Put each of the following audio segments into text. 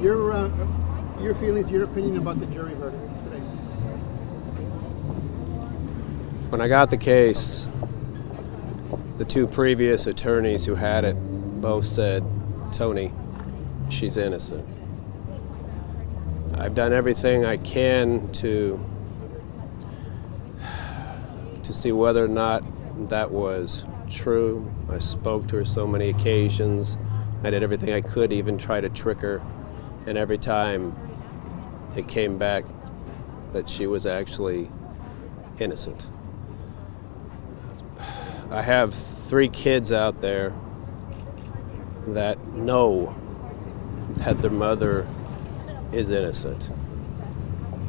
Your feelings, your opinion about the jury verdict today. When I got the case, the two previous attorneys who had it both said, "Tony, she's innocent." I've done everything I can to see whether or not that was true. I spoke to her so many occasions. I did everything I could, even try to trick her. And every time it came back that she was actually innocent. I have 3 kids out there that know that their mother is innocent.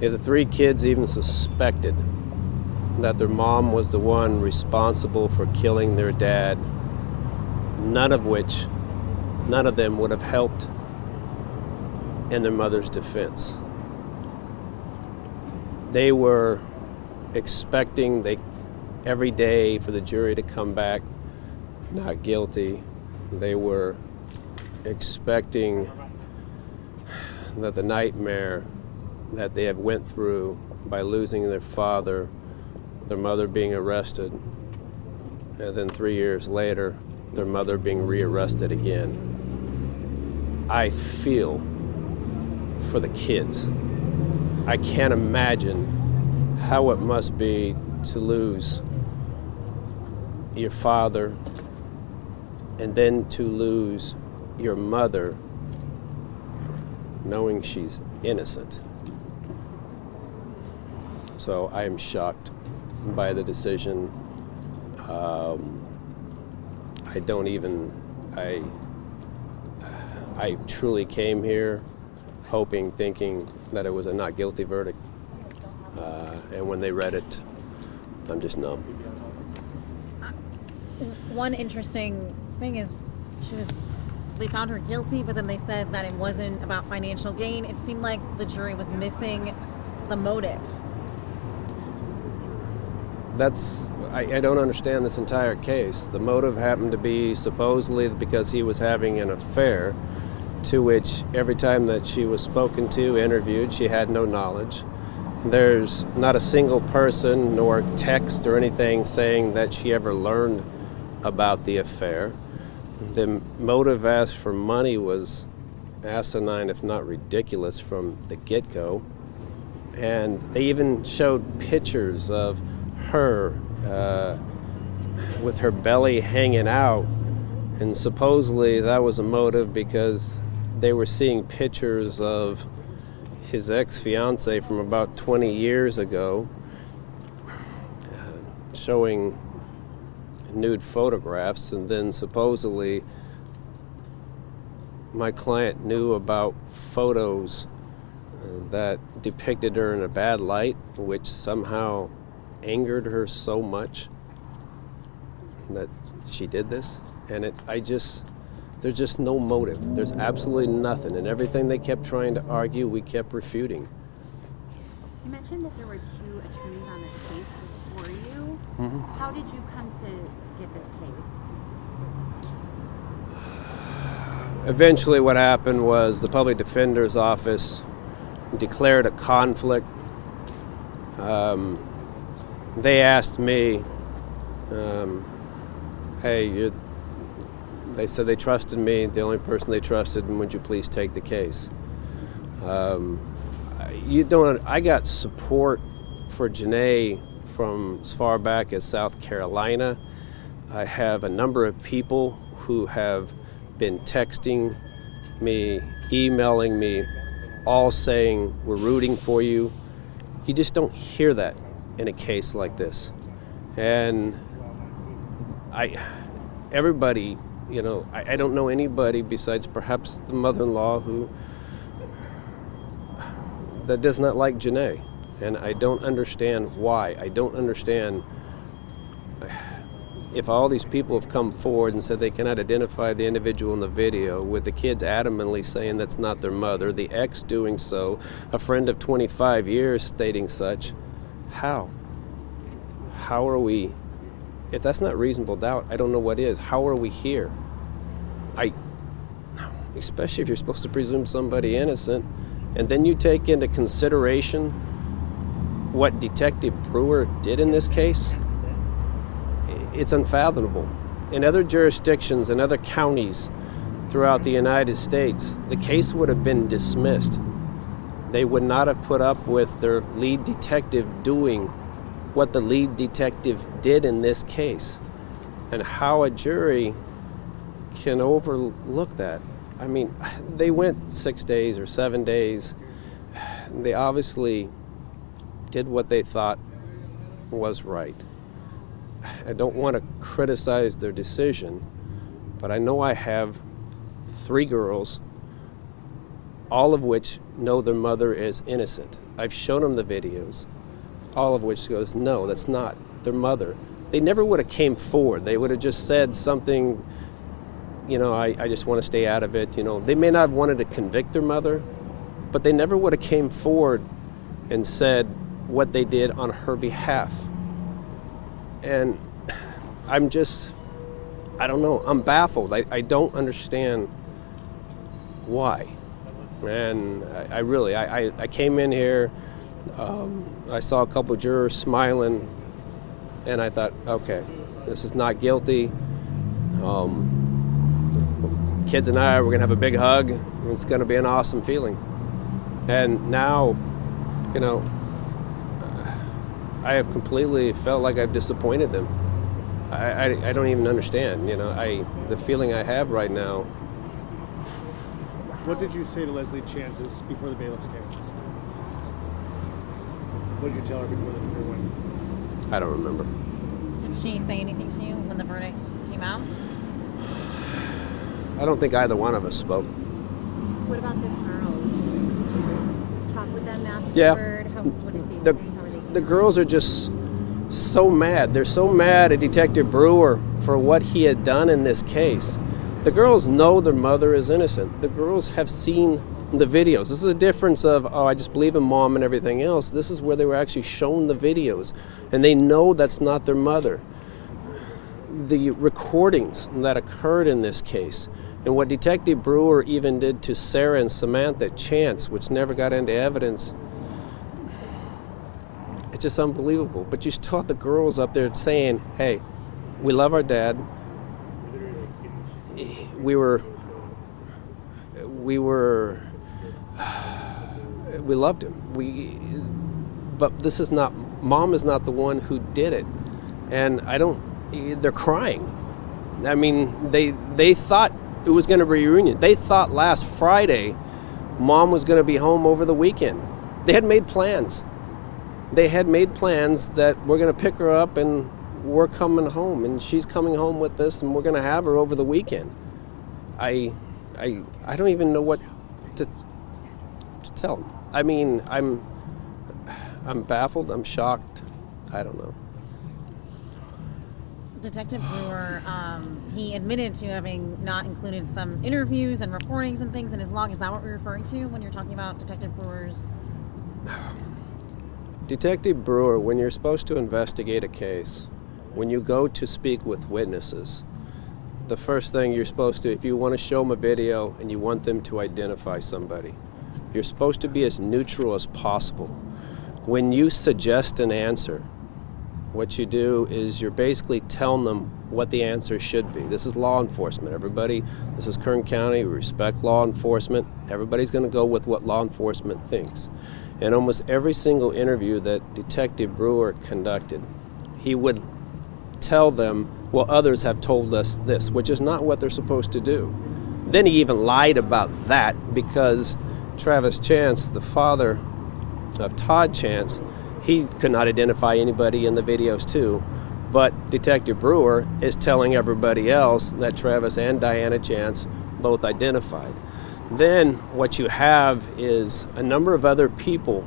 If the 3 kids even suspected that their mom was the one responsible for killing their dad, none of them would have helped in their mother's defense. They were expecting every day for the jury to come back not guilty. They were expecting that the nightmare that they have went through by losing their father, their mother being arrested, and then 3 years later, their mother being rearrested again. I feel for the kids. I can't imagine how it must be to lose your father and then to lose your mother knowing she's innocent. So I am shocked by the decision. I truly came here hoping, thinking that it was a not guilty verdict. And when they read it, I'm just numb. One interesting thing is they found her guilty, but then they said that it wasn't about financial gain. It seemed like the jury was missing the motive. I don't understand this entire case. The motive happened to be supposedly because he was having an affair, to which every time that she was spoken to, interviewed, she had no knowledge. There's not a single person nor text or anything saying that she ever learned about the affair. The motive asked for money was asinine, if not ridiculous, from the get-go. And they even showed pictures of her with her belly hanging out, and supposedly that was a motive because they were seeing pictures of his ex-fiancée from about 20 years ago, showing nude photographs, and then supposedly my client knew about photos that depicted her in a bad light, which somehow angered her so much that she did this. And there's just no motive. There's absolutely nothing. And everything they kept trying to argue, we kept refuting. You mentioned that there were 2 attorneys on this case before you. Mm-hmm. How did you come to get this case? Eventually what happened was the public defender's office declared a conflict. They asked me, hey, they said they trusted me, the only person they trusted, and would you please take the case? I got support for Janae from as far back as South Carolina. I have a number of people who have been texting me, emailing me, all saying, we're rooting for you. You just don't hear that in a case like this. And everybody, I don't know anybody besides perhaps the mother-in-law that does not like Janae. And I don't understand why. I don't understand if all these people have come forward and said they cannot identify the individual in the video, with the kids adamantly saying that's not their mother, the ex doing so, a friend of 25 years stating such. How are we, if that's not reasonable doubt, I don't know what is. How are we here? especially if you're supposed to presume somebody innocent, and then you take into consideration what Detective Brewer did in this case, it's unfathomable. In other jurisdictions and other counties throughout the United States, the case would have been dismissed. They would not have put up with their lead detective doing what the lead detective did in this case. And how a jury can overlook that. I mean, they went 6 days or 7 days. They obviously did what they thought was right. I don't want to criticize their decision, but I know I have 3 girls, all of which know their mother is innocent. I've shown them the videos, all of which goes, no, that's not their mother. They never would have came forward. They would have just said something, I just want to stay out of it. They may not have wanted to convict their mother, but they never would have came forward and said what they did on her behalf. And I don't know, I'm baffled. I don't understand why. And I came in here, I saw a couple of jurors smiling, and I thought, okay, this is not guilty. Kids and I, we're gonna have a big hug. It's gonna be an awesome feeling. And now, I have completely felt like I've disappointed them. I don't even understand, the feeling I have right now. What did you say to Leslie Chances before the bailiffs came? What did you tell her before the jury went? I don't remember. Did she say anything to you when the verdict came out? I don't think either one of us spoke. What about the girls? Did you talk with them afterward? Yeah. What did they say? How were they? The girls are just so mad. They're so mad at Detective Brewer for what he had done in this case. The girls know their mother is innocent. The girls have seen the videos. This is a difference of, I just believe in mom and everything else. This is where they were actually shown the videos, and they know that's not their mother. The recordings that occurred in this case, and what Detective Brewer even did to Sarah and Samantha Chance, which never got into evidence, it's just unbelievable. But you still have the girls up there saying, hey, we love our dad. We loved him. But this is not, mom is not the one who did it. And they're crying. I mean, they thought it was going to be a reunion. They thought last Friday mom was going to be home over the weekend. They had made plans. They had made plans that we're going to pick her up and we're coming home and she's coming home with us and we're going to have her over the weekend. I don't even know what to tell them. I mean, I'm baffled. I'm shocked. I don't know. Detective Brewer, he admitted to having not included some interviews and recordings and things in his log. Is that what we're referring to when you're talking about Detective Brewer's? Detective Brewer, when you're supposed to investigate a case, when you go to speak with witnesses, the first thing you're supposed to, if you want to show them a video and you want them to identify somebody, you're supposed to be as neutral as possible. When you suggest an answer, what you do is you're basically telling them what the answer should be. This is law enforcement, everybody. This is Kern County. We respect law enforcement. Everybody's going to go with what law enforcement thinks. In almost every single interview that Detective Brewer conducted, he would tell them, well, others have told us this, which is not what they're supposed to do. Then he even lied about that because Travis Chance, the father of Todd Chance, he could not identify anybody in the videos too, but Detective Brewer is telling everybody else that Travis and Diana Chance both identified. Then what you have is a number of other people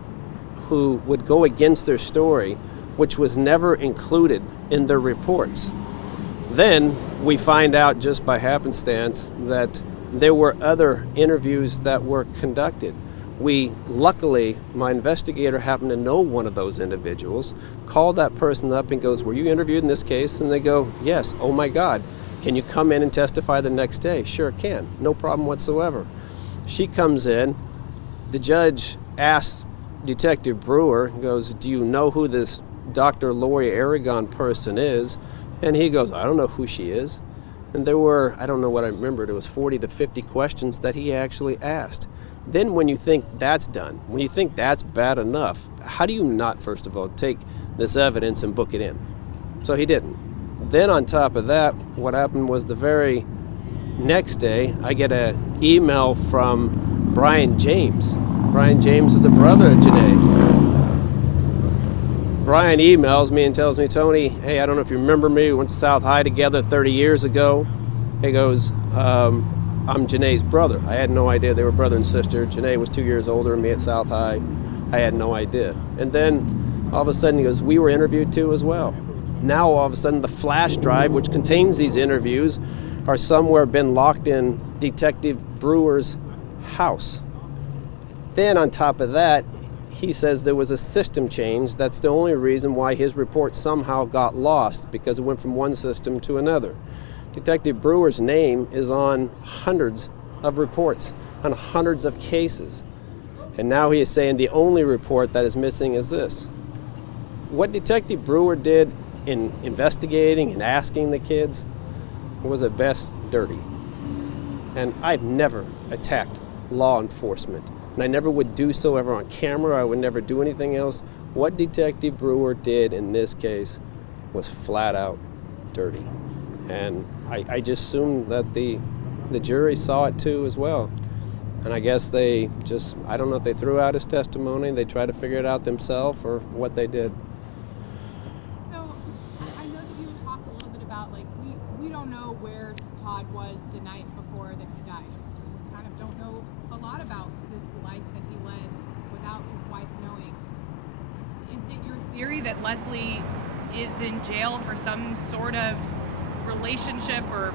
who would go against their story, which was never included in their reports. Then we find out just by happenstance that there were other interviews that were conducted. Luckily, my investigator happened to know one of those individuals, called that person up and goes, were you interviewed in this case? And they go, yes. Oh my God. Can you come in and testify the next day? Sure can. No problem whatsoever. She comes in. The judge asks Detective Brewer, he goes, do you know who this Dr. Lori Aragon person is? And he goes, I don't know who she is. And there were, I don't know what I remembered, it was 40 to 50 questions that he actually asked. Then when you think that's done, when you think that's bad enough, how do you not, first of all, take this evidence and book it in? So he didn't. Then on top of that, what happened was the very next day, I get an email from Brian James. Brian James is the brother of Janae. Brian emails me and tells me, Tony, hey, I don't know if you remember me. We went to South High together 30 years ago. He goes, I'm Janae's brother. I had no idea they were brother and sister. Janae was 2 years older than me at South High. I had no idea. And then all of a sudden he goes, we were interviewed too as well. Now all of a sudden the flash drive, which contains these interviews, are somewhere been locked in Detective Brewer's house. Then on top of that, he says there was a system change. That's the only reason why his report somehow got lost, because it went from one system to another. Detective Brewer's name is on hundreds of reports, on hundreds of cases. And now he is saying the only report that is missing is this. What Detective Brewer did in investigating and asking the kids was at best dirty. And I've never attacked law enforcement. And I never would do so ever on camera. I would never do anything else. What Detective Brewer did in this case was flat out dirty. And I just assumed that the jury saw it too as well. And I guess they just, I don't know if they threw out his testimony, they tried to figure it out themselves, or what they did. So I know that you talked a little bit about, like, we don't know where Todd was the night before that he died. We kind of don't know a lot about this life that he led without his wife knowing. Is it your theory that Leslie is in jail for some sort of relationship or,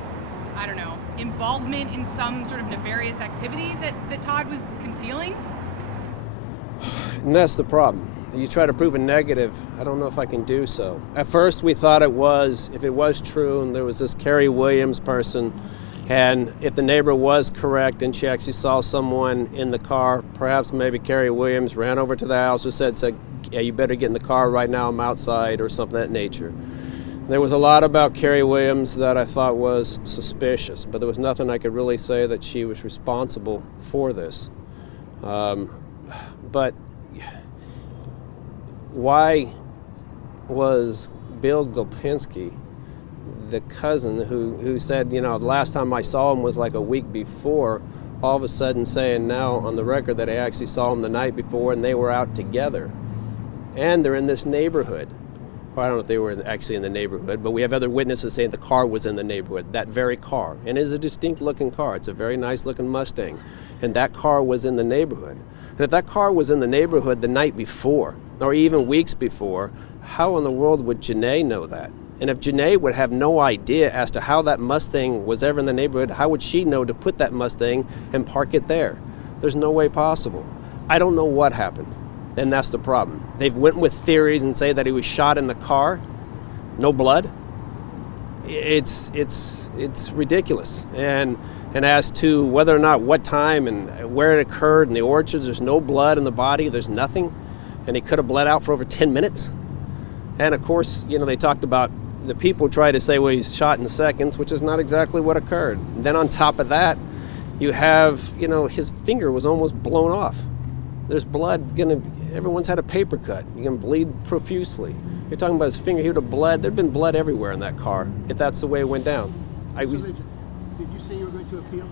I don't know, involvement in some sort of nefarious activity that Todd was concealing? And that's the problem. You try to prove a negative, I don't know if I can do so. At first we thought it was, if it was true and there was this Carrie Williams person, and if the neighbor was correct and she actually saw someone in the car, perhaps maybe Carrie Williams ran over to the house or said, yeah, you better get in the car right now, I'm outside, or something of that nature. There was a lot about Carrie Williams that I thought was suspicious, but there was nothing I could really say that she was responsible for this. But why was Bill Gopinski, the cousin who said, you know, the last time I saw him was like a week before, all of a sudden saying now on the record that I actually saw him the night before and they were out together. And they're in this neighborhood. Well, I don't know if they were actually in the neighborhood, but we have other witnesses saying the car was in the neighborhood, that very car. And it is a distinct looking car. It's a very nice looking Mustang. And that car was in the neighborhood. And if that car was in the neighborhood the night before, or even weeks before, how in the world would Janae know that? And if Janae would have no idea as to how that Mustang was ever in the neighborhood, how would she know to put that Mustang and park it there? There's no way possible. I don't know what happened. And that's the problem. They've went with theories and say that he was shot in the car, no blood. It's ridiculous. And as to whether or not what time and where it occurred in the orchards, there's no blood in the body, there's nothing. And he could have bled out for over 10 minutes. And of course, you know, they talked about the people try to say, well, he's shot in seconds, which is not exactly what occurred. And then on top of that, you have, you know, his finger was almost blown off. There's blood everyone's had a paper cut. You can bleed profusely. You're talking about his finger, he would have bled. There'd been blood everywhere in that car if that's the way it went down. Did you say you were going to appeal?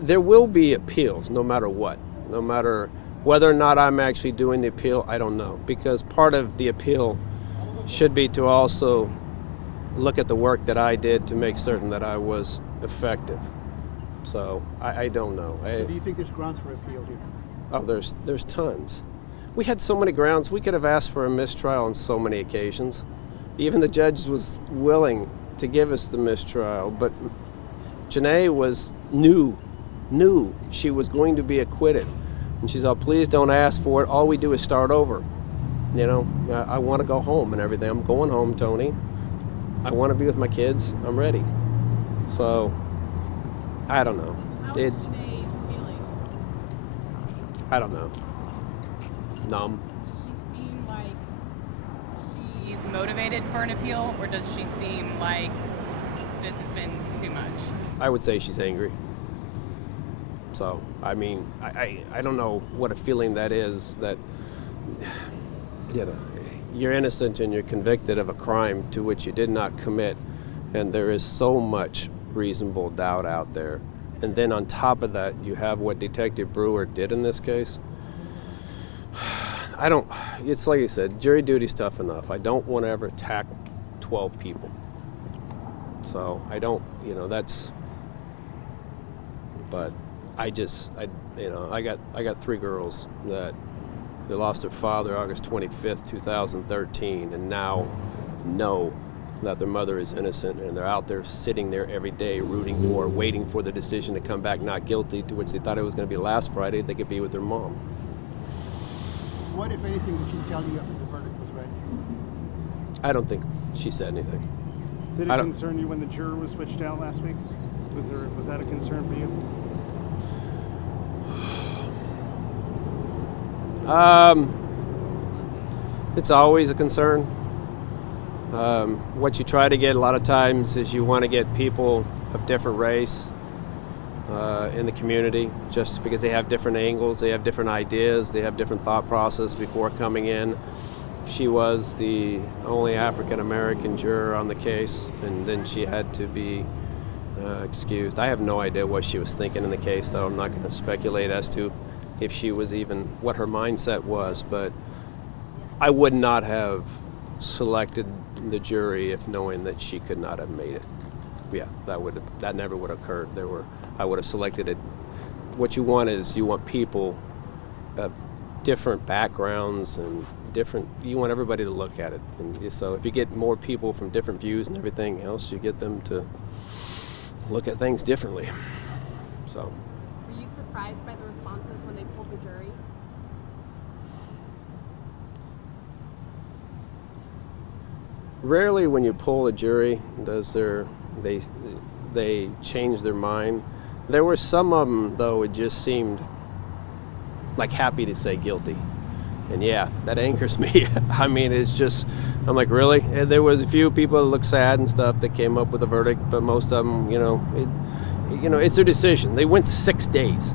There will be appeals no matter what. No matter whether or not I'm actually doing the appeal, I don't know. Because part of the appeal should be to also look at the work that I did to make certain that I was effective. So I don't know. So do you think there's grounds for appeal here? Oh, there's tons. We had so many grounds. We could have asked for a mistrial on so many occasions. Even the judge was willing to give us the mistrial, but Janae knew she was going to be acquitted. And she said, oh, please don't ask for it. All we do is start over. You know, I want to go home and everything. I'm going home, Tony. I want to be with my kids. I'm ready. So, I don't know. How is Janae feeling? I don't know. Numb. Does she seem like she's motivated for an appeal, or does she seem like this has been too much? I would say she's angry. So, I mean, I don't know what a feeling that is, that, you know, you're innocent and you're convicted of a crime to which you did not commit, and there is so much reasonable doubt out there. And then on top of that, you have what Detective Brewer did in this case. It's like you said, jury duty's tough enough. I don't want to ever attack 12 people. So I don't, but I got 3 girls that they lost their father August 25th, 2013, and now know that their mother is innocent, and they're out there sitting there every day waiting for the decision to come back not guilty, to which they thought it was going to be last Friday, they could be with their mom. What, if anything, did she tell you after the verdict was read? I don't think she said anything. Did it concern you when the juror was switched out last week? Was that a concern for you? It's always a concern. What you try to get a lot of times is you want to get people of different race in the community, just because they have different angles, they have different ideas, they have different thought process before coming in. She was the only African American juror on the case, and then she had to be excused. I have no idea what she was thinking in the case, though. I'm not going to speculate as to if she was even, what her mindset was, but I would not have selected the jury if knowing that she could not have made it. Yeah, that never would have occurred. I would have selected it. What you want people of different backgrounds and you want everybody to look at it. And so if you get more people from different views and everything else, you get them to look at things differently. So. Were you surprised by the responses when they pulled the jury? Rarely when you pull a jury they change their mind. There were some of them, though, it just seemed like happy to say guilty. And yeah, that angers me. I mean, it's just, I'm like, really? And there was a few people that looked sad and stuff that came up with a verdict, but most of them, it's their decision. They went 6 days.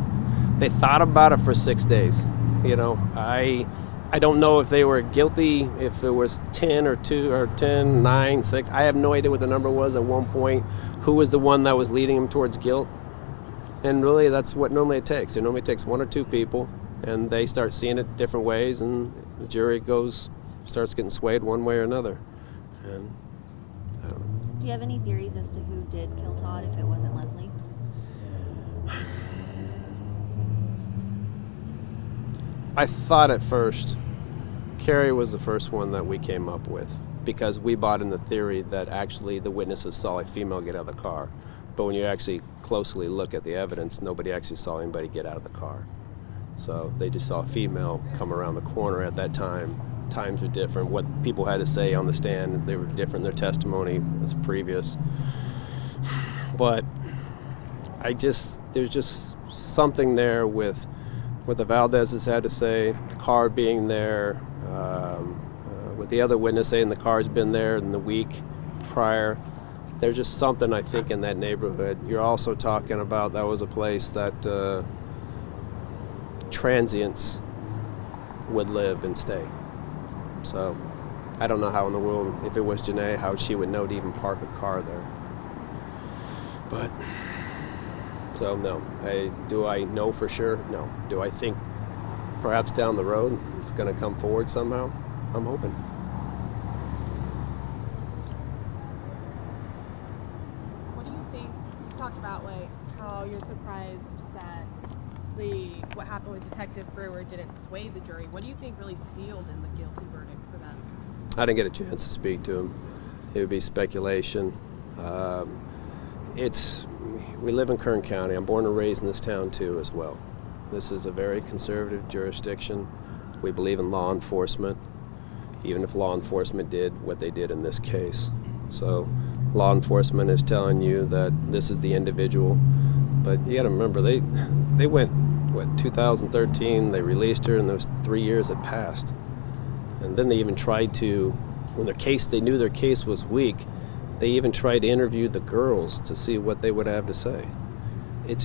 They thought about it for 6 days. I don't know if they were guilty, if it was 10 or 2 or 10, 9, 6. I have no idea what the number was at one point, who was the one that was leading them towards guilt. And really, that's what normally it takes. It normally takes 1 or 2 people, and they start seeing it different ways, and the jury starts getting swayed one way or another. And I don't know. Do you have any theories as to who did kill Todd if it wasn't Leslie? I thought at first Carrie was the first one that we came up with, because we bought in the theory that actually the witnesses saw a female get out of the car. But when you actually closely look at the evidence, nobody actually saw anybody get out of the car. So they just saw a female come around the corner at that time. Times were different. What people had to say on the stand, they were different. Their testimony was previous. But there's just something there with what the Valdezes had to say, the car being there, with the other witness saying the car's been there in the week prior. There's just something, I think, in that neighborhood. You're also talking about that was a place that transients would live and stay. So I don't know how in the world, if it was Janae, how she would know to even park a car there. But, so no. Do I know for sure? No. Do I think perhaps down the road it's going to come forward somehow? I'm hoping. What do you think? You talked about how you're surprised that what happened with Detective Brewer didn't sway the jury. What do you think really sealed in the guilty verdict for them? I didn't get a chance to speak to him. It would be speculation. We live in Kern County. I'm born and raised in this town too as well. This is a very conservative jurisdiction. We believe in law enforcement, even if law enforcement did what they did in this case. So law enforcement is telling you that this is the individual. But you got to remember, they went, 2013, they released her, and those 3 years had passed. And then they even tried to, when they knew their case was weak, they even tried to interview the girls to see what they would have to say. I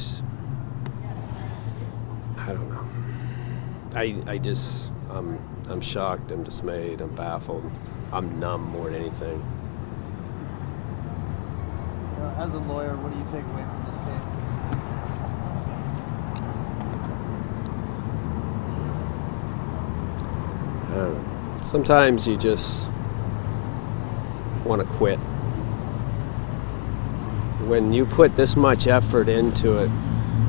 don't know. I'm shocked, I'm dismayed, I'm baffled, I'm numb more than anything. As a lawyer, what do you take away from this case? I don't know. Sometimes you just want to quit. When you put this much effort into it,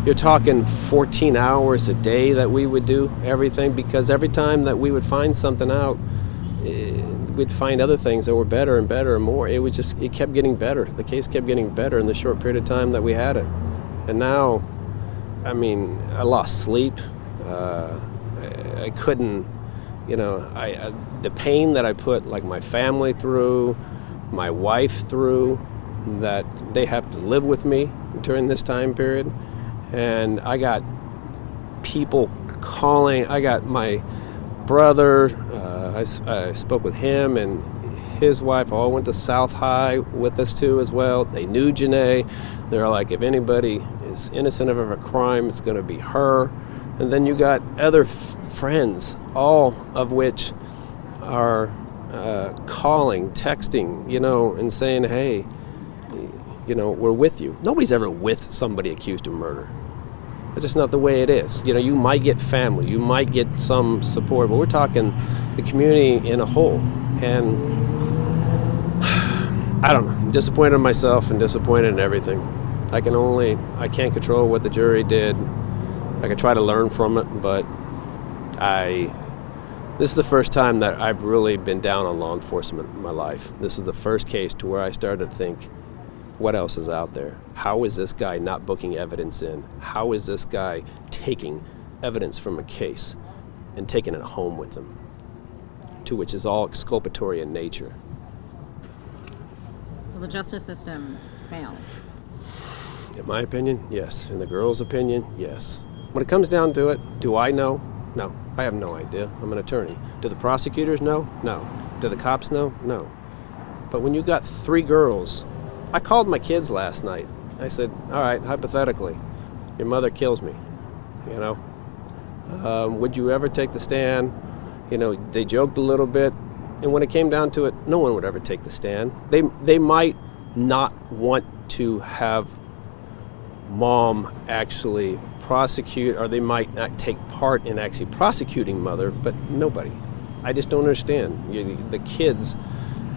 you're talking 14 hours a day that we would do everything, because every time that we would find something out, we'd find other things that were better and better and more. It kept getting better. The case kept getting better in the short period of time that we had it. And now, I mean, I lost sleep. I couldn't, the pain that I put like my family through, my wife through, that they have to live with me during this time period. And I got people calling. I got my brother, I spoke with him and his wife, all went to South High with us too as well. They knew Janae. They're like, if anybody is innocent of a crime, it's going to be her. And then you got other friends, all of which are calling, texting, and saying, hey, we're with you. Nobody's ever with somebody accused of murder. It's just not the way it is. You might get family, you might get some support, but we're talking the community in a whole. And I don't know, I'm disappointed in myself and disappointed in everything. I can't control what the jury did. I can try to learn from it, but this is the first time that I've really been down on law enforcement in my life. This is the first case to where I started to think, what else is out there? How is this guy not booking evidence in? How is this guy taking evidence from a case and taking it home with him? To which is all exculpatory in nature. So the justice system failed. In my opinion, yes. In the girl's opinion, yes. When it comes down to it, do I know? No, I have no idea. I'm an attorney. Do the prosecutors know? No. Do the cops know? No. But when you got 3 girls, I called my kids last night. I said, all right, hypothetically, your mother kills me, would you ever take the stand? They joked a little bit, and when it came down to it, no one would ever take the stand. They might not want to have mom actually prosecute, or they might not take part in actually prosecuting mother, but nobody. I just don't understand. The kids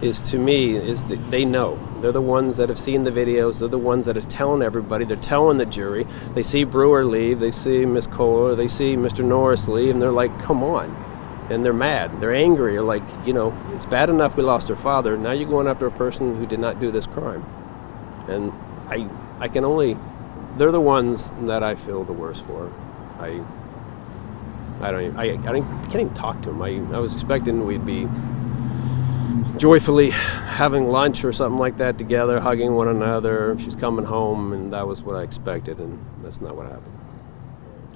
they know. They're the ones that have seen the videos. They're the ones that are telling everybody. They're telling the jury. They see Brewer leave. They see Miss Kohler. They see Mr. Norris leave, and they're like, come on. And they're mad. They're angry. They're like, it's bad enough we lost our father. Now you're going after a person who did not do this crime. And I can only, they're the ones that I feel the worst for. I can't even talk to them. I was expecting we'd be joyfully having lunch or something like that together, hugging one another. She's coming home, and that was what I expected, and that's not what happened.